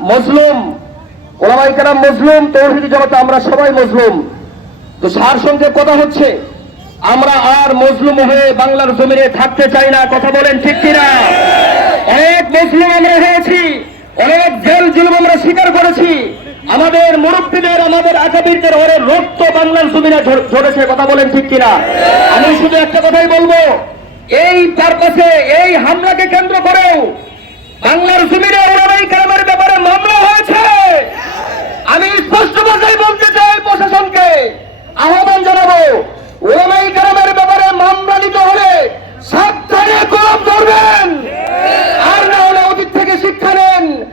মজলুম ওলামাই কেরাম মজলুম, তৌহিদি জগতে আমরা সবাই মজলুম। তো সার সঙ্গে কথা হচ্ছে, আমরা আর মজলুম হয়ে বাংলার জমিনে থাকতে চাই না, কথা বলেন ঠিক কিনা? অনেক মজলুম আমরা হয়েছি, অনেক জেল জুলুম আমরা স্বীকার করেছি। আমাদের মুরব্বীদের, আমাদের আকাবিরদের অনেক রক্ত বাংলার জমিনে ঝর- ঝরেছে, কথা বলেন ঠিক কিনা? আমি শুধু একটা কথাই বলব, এই পারপাসে, এই হামলাকে কেন্দ্র করেও বাংলার জমিনে ওরাই কারামের ব্যাপারে মামলা হয়েছে আমি স্পষ্ট ভাষায় বলতে চাই প্রশাসনকে আহ্বান জানাব ওরাই কারামের ব্যাপারে মামলা নিতে হলে সাবধানে কলম ধরবেন আর না হলে অতীত থেকে শিক্ষা নেন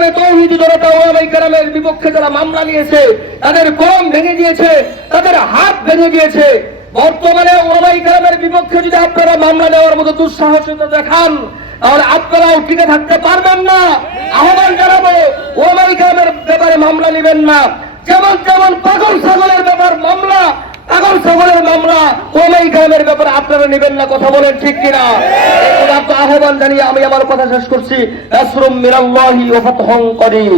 এইভাবে তৌহিদ জনতা ওলামাই কারামের বিপক্ষে যারা মামলা নিয়েছে, তাদের কম ভেঙে দিয়েছে তাদের হাত ভেঙে দিয়েছে বর্তমানে ওলামাই কারামের বিপক্ষে যদি আপনারা মামলা নেওয়ার মতো দুঃসাহসিকতা দেখান, তাহলে আপনারাও টিকে থাকতে পারবেন না। আহ্বান জানাব, ওলামাই কারামের ব্যাপারে মামলা নেবেন না। যেমন যেমন পাগল ছাগলের ব্যাপার মামলা পাগল ছাগলের মামলা ওলামাই কামের ব্যাপারে আপনারা নেবেন না, কথা বলেন ঠিক কিনা? এই আহ্বান জানিয়ে আমি আমার কথা শেষ করছি। নাসরুম মিনাল্লাহি ওয়া ফাতহুন করিম।